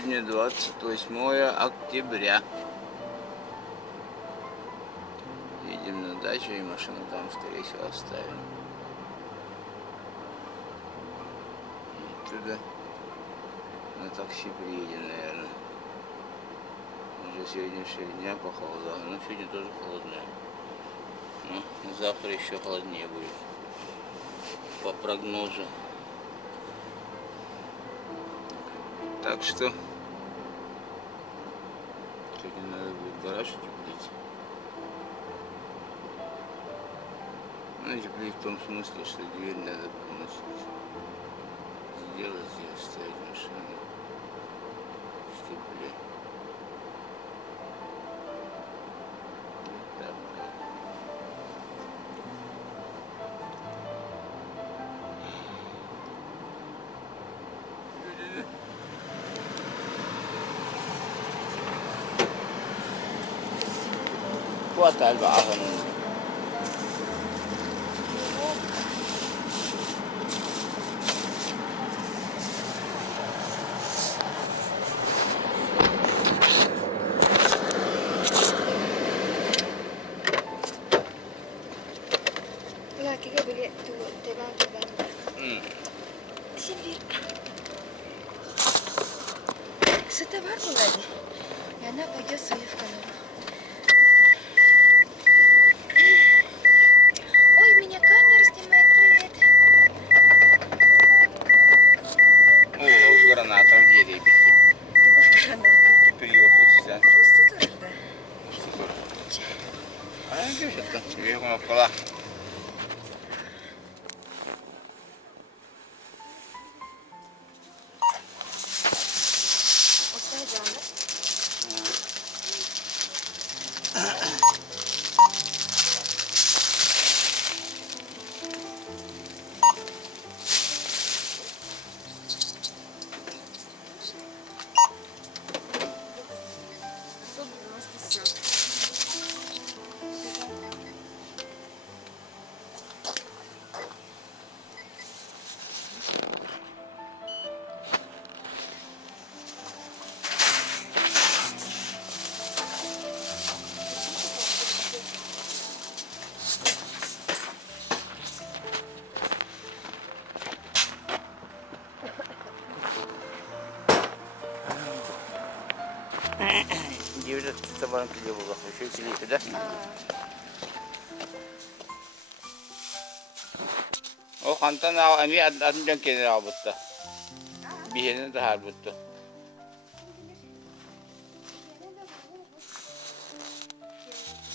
Сегодня 28 октября. Едем на дачу и машину там, скорее всего, оставим. И туда на такси приедем, наверное. Уже сегодня все дня похолодало, но сегодня тоже холодное. Но завтра еще холоднее будет. По прогнозу. Так что сегодня надо будет гараж утеплить. Ну, утеплить в том смысле, что дверь надо полностью сделать, здесь ставить машину в тепле. Так. Хватай البعض لا كده بقيت تبان سيدي ستة барку ради. И она пойдет своей в камеру. Ой, меня камера снимает, привет. О, граната в дереве. Граната. Приехал сюда. Пусто тоже, да. А где же это? Вверху на полах. Где уже табанки не было? Еще и пилите, да? О, хантан ами аддан кене работа. Бихене да работа.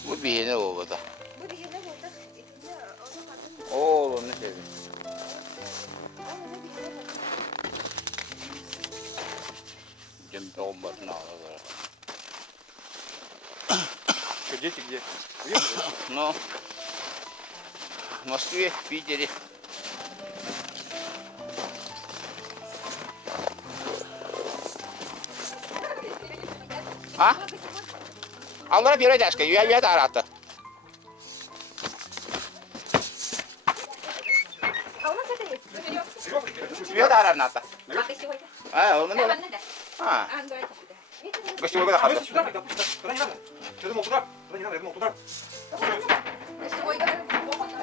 Bu bihene oldu. Bu bihene oldu. Oo, ne dedi? Cem bombarını aldılar. Дети где? Ну, в Москве, в Питере. А? Allora più tedesca, io via tarata. Via tarata. Он мне. А. Гостевой года хата. Сюда, сюда. Туда не надо. Я думал туда. Туда не надо, я думал туда.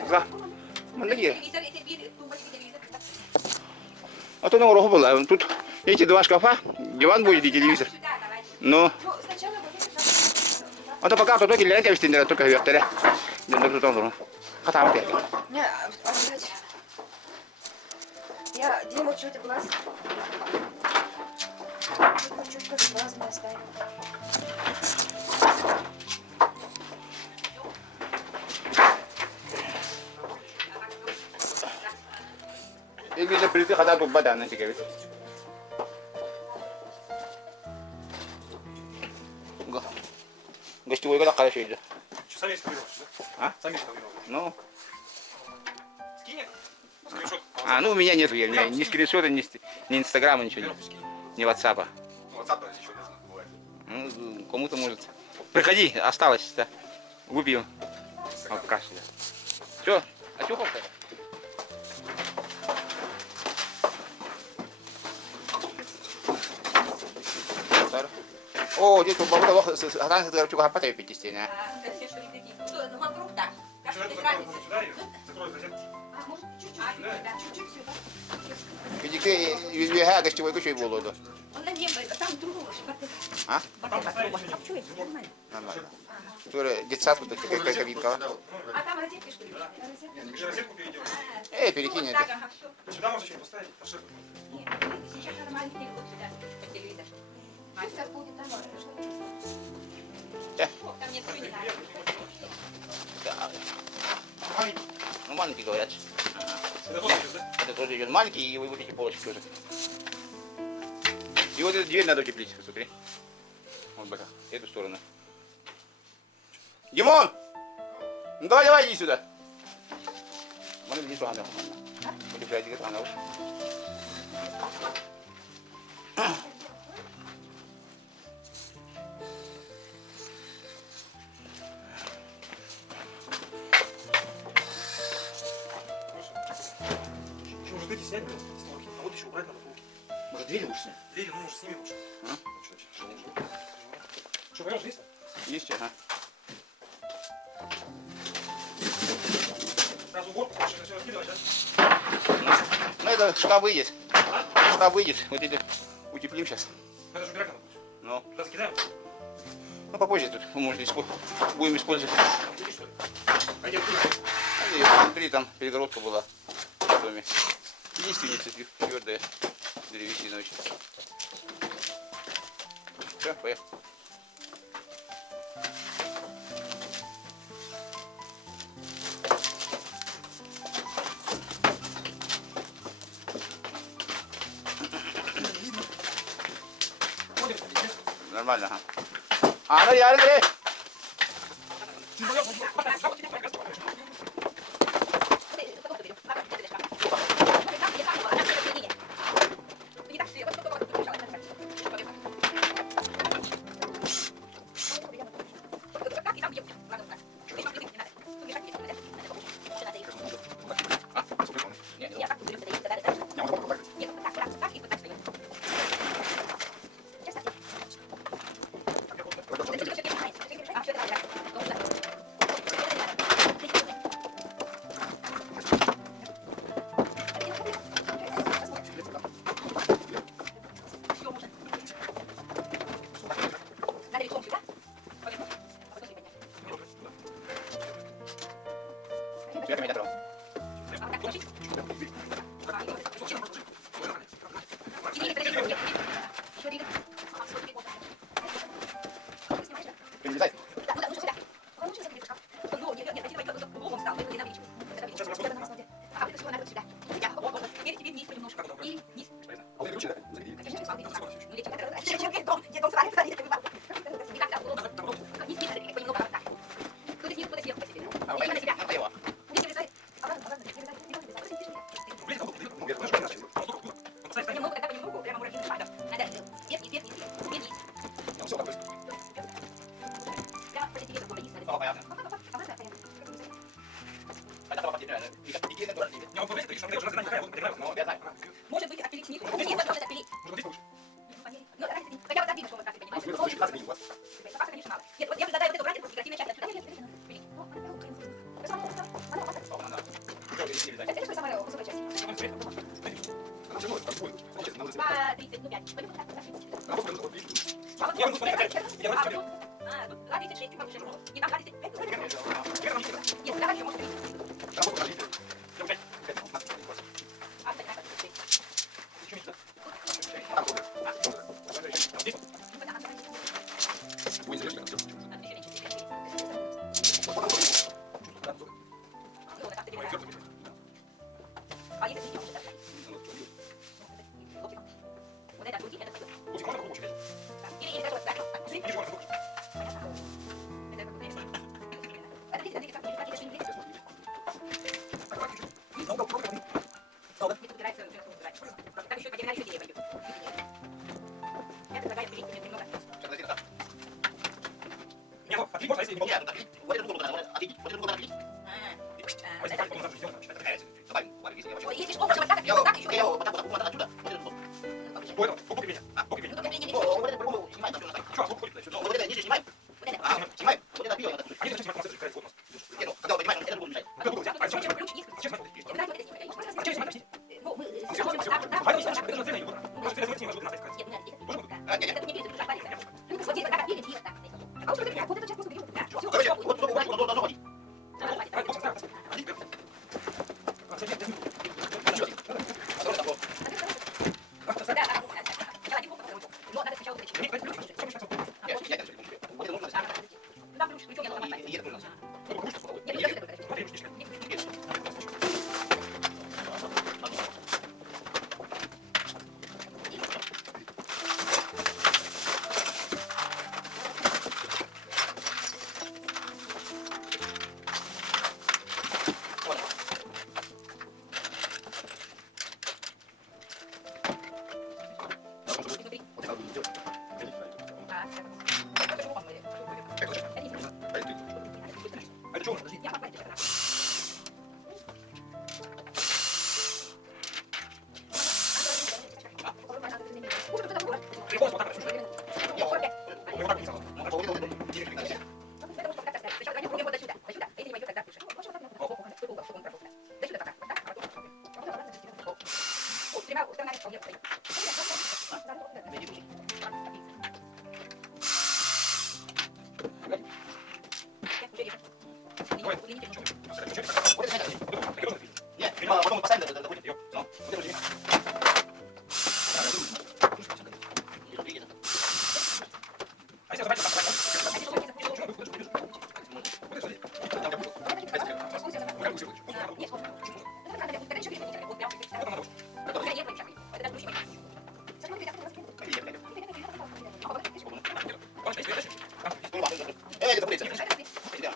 За. Мандаги. А то на урок было. Тут эти два шкафа, диван будет и телевизор. Ну. А то пока только лента вести, только вертолет. Не нужно там. Хата вот это. Не, я Диму чуть глаз. Чуть глаз не оставил. И где прийти, когда тут вода на тебе. Гостевой года хорошо идет. Что, сами скрываешь, да? А? Сами скрываешь. Ну. Скинь? Скриншот. Ну у меня нету, у меня ни скриншота, ни инстаграма, ничего нет. Ни ватсапа. WhatsApp еще бывает. Ну, кому-то может. Приходи, осталось-то. Выпьем. От кашля. Все, очухался? О, здесь вот лох гранат Грабчука хапатая 50, не? Ну, вокруг так. Как Сюда без закрой, разницы. сюда ее. Закрой розетку. А, может, чуть-чуть сюда, чуть-чуть сюда. Видите, визбега гостевой кучей было. Он на небо, там другого, А? Там поставить ничего А что это? Нормально. Нормально. Которые детсад вот такие, как кабинка. А там розетки, что ли? И розетку перейдем. Перекинь Вот так, это. ага, все. Сюда можно что-нибудь поставить, ошибку. Нет, сейчас нормально вот сюда, под телевизор. Пусть так будет нормально. О, там нет, не надо. Да. Маленький. Ну, маленький, говорят. Это тоже идет, да? Это тоже идет маленький, и вы вот эти полочки тоже. И вот эту дверь надо утеплить, смотри. Вот бока, эту сторону. Димон! Ну давай, иди сюда. Можно здесь погано. Утепляйте, как она. Еще может эти снять, блин, столки. А вот еще убрать надо полки. Может, дверь лучше? Двери, ну уже сними лучше. А? Что, понимаешь, есть? Есть, ага. Сразу уборку, больше все раскидывать, да? Ну это шкаф выйдет. Шкаф выйдет. Вот эти утеплим сейчас. Это же убирать надо будет. Ну, Туда закидаем. ну попозже тут можно будем использовать. Иди, что ли? Пойдем ты. И внутри там перегородка была в доме. Единственная твердая древесина очень. Все, поехали. Ходим. Нормально, ага. Андрей, Андрей! Перелезай. Может быть, отпилить снизу. Нет, возможность отпилить. Ну, хотя бы так видно, что вот так, понимаешь? Пока, конечно, мало. Нет, вот я предлагаю вот эту убрать, просто декоративная часть отсюда. Пилить. Это что самая высокая часть? 2,30, ну 5. Пойдем так, так, 30. А вот 2,36, чуть повыше. Не там 25. Нет, давай еще, может, 30. А, так, так, 36. Вот это будет, это пойдет. Или даже вот так. Это как бы это видите, как это шли. А это не это же цена, может, это не может быть на Нет, нет, Может быть? нет, нет, это не перед, это полиция. Вот здесь вот так, видите, и вот так. А вот что это, вот эту часть просто берем. Да, всё, Короче, всё, вот всё, должно быть. давай, давай, Давай, давай. просто Да, да, да. Давай, один пункт, второй пункт. Но надо сначала вытащить. Туда ключ, причем я там оставлю. Нет, подожди, подожди. Изнутри. А, это почему он мы? Это не смешно. А это что у нас? Я могу это Уже кто-то был. Прикол, вот так, слушай. Я вот опять. Я вот так не сказал. Это может как-то так. Сначала они пробуем вот до сюда. До сюда. Если не пойдет, тогда пишем. Вот что так. Чтобы он прошел. До сюда пока. Вот так. А потом обратно за стену. О, тремя сторонами вполне стоит. Уже вижу. Давай. Удлините Что немного. ты? Что ты? Нет, потом мы поставим, это будет. Ее. Ну, вот это же. А если забрать, так, А здесь вот здесь вот. Нет, вот. Это надо, тогда еще переходите. Вот прям. Вот я не понимаю. Это даже ключи. Смотри, как у вас. Это будет. Да.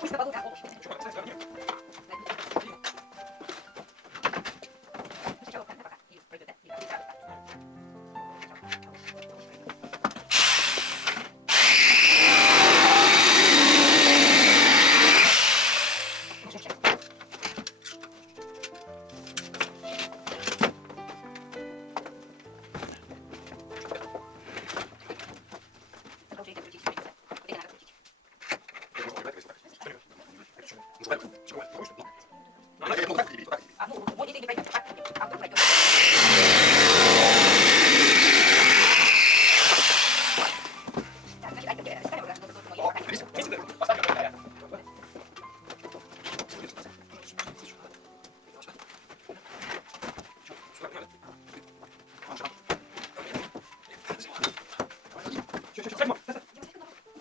Пусть на полу там. Сначала так, пока. И пройдет, да? И так, так. Продолжайте крутить. Это надо крутить. А ну, вот если не пойдет, так, а вдруг пойдет. Так, значит, опять ставим раз, вот тут мои камеры.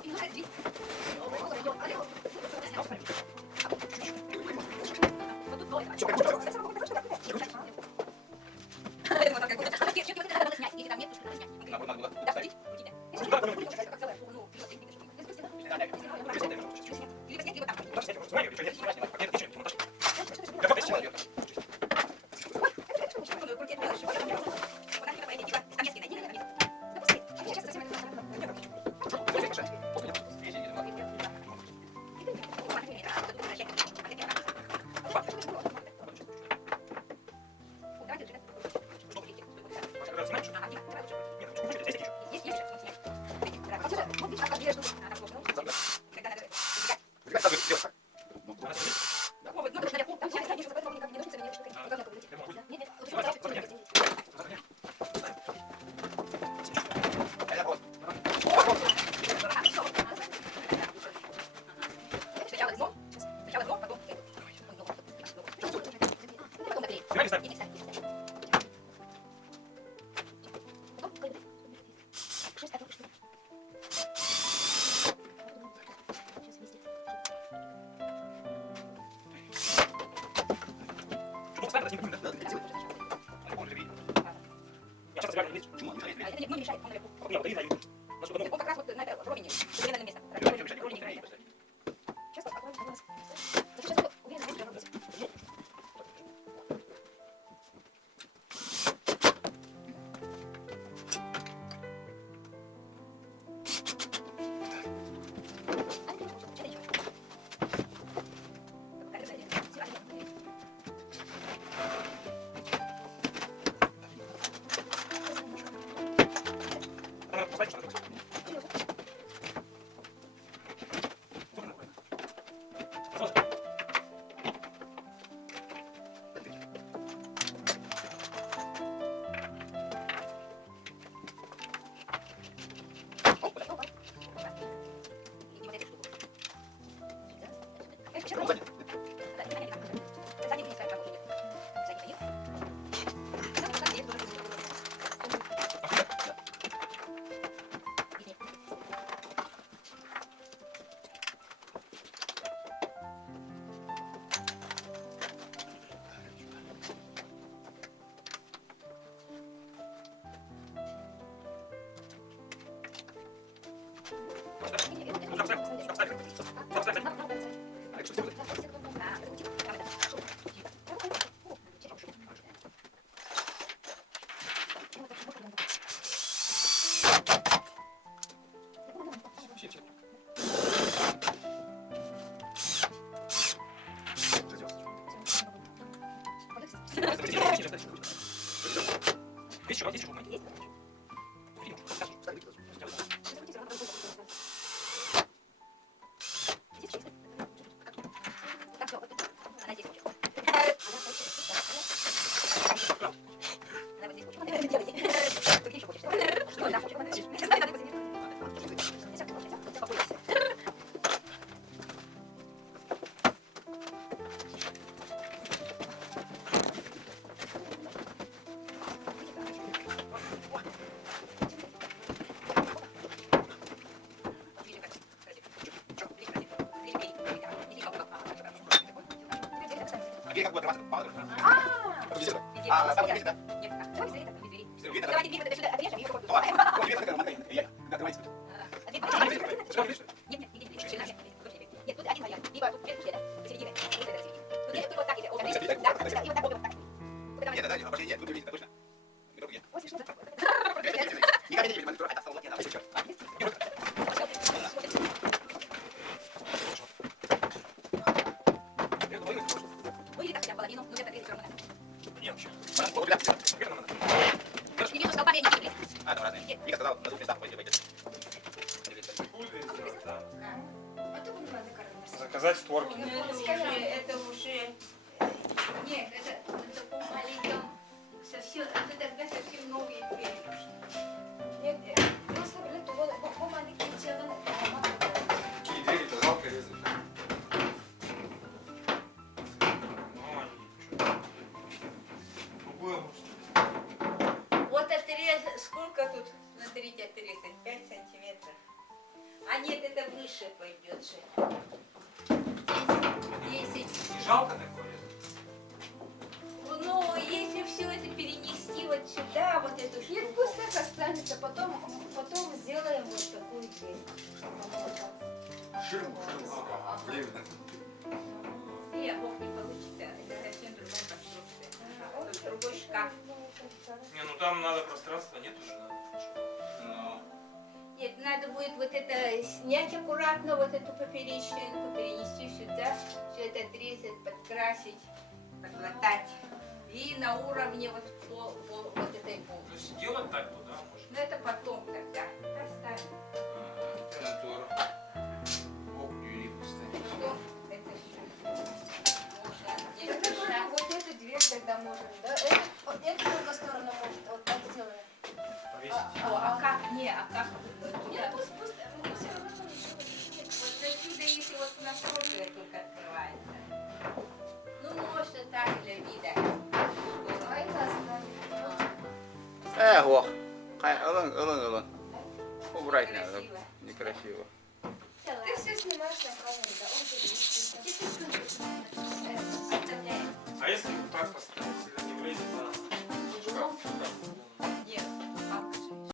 И нужно здесь. Вот тут двое. Это вот так, как будто. А чёрт, вот это надо было снять. Если там нет, то надо снять. Да, крутить, крутите. Если что, крутите, как целое, ну, вперёд, если видишь. Если стена, либо снять, либо там. Когда надо Дверь как бы открываться, мало ли. Иди, А, вот там сюда. есть, да? Нет, давайте стоит там, двери. Дверь, да? Давайте дверь вот сюда отрежем, и ее Ой, дверь закрыта, маленькая, реально. Да, открывается. Нет, нет, нет, нет, тут один вариант. Либо тут дверь, да, посередине, вот это середина. Тут дверь, тут вот так, и вот так, да, и вот так, вот так. Нет, да, обошли, нет, тут дверь, точно. Мирок нет. Вот смешно. Никогда не видели, мальчик, а там вот я, вот сейчас. Вылили так хотя бы половину, но где-то треть все равно надо. Нет, вообще. Вот, ребят, Верно надо. Не вижу столба, не вижу. а, там разные. Вика сказала, на двух местах пойдет. Заказать створки. Это уже... Нет, это по маленькому. Совсем, это тогда совсем новые двери. Нет, просто по маленьким целым. Такие двери-то жалко резать. Вот отрез, сколько тут, смотрите, отрезать, 5 сантиметров. А нет, это выше пойдет же. 10. Не жалко такое резать? Ну, если все это перенести вот сюда, вот эту штуку. Нет, пусть так останется, потом сделаем вот такую дверь. Ширму. Временно. Нет, Бог не получится, это совсем другая конструкция. Тут другой шкаф. Не, ну там надо пространства, нет уже. Нет, надо будет вот это снять аккуратно, вот эту поперечную, перенести сюда, все это отрезать, подкрасить, подлатать. И на уровне вот, вот этой То полки. есть делать так туда можно. Но это потом тогда. Оставим. Бог двери поставить. Что? Это все. Можно. Тогда только вот эту дверь тогда можем, да? Вот эту только сторону может, вот так сделаем. Повесить. А как? Не, а как? Нет, пусть, ну, все равно ничего. Вот отсюда, если вот на прошлое только открывается. Ну, может, так для вида. А это оставим. Ох, ылын. Убрать надо, Красиво. некрасиво. Ты все снимаешь на камеру, да? Он же Оставляем. А если вот так поставить?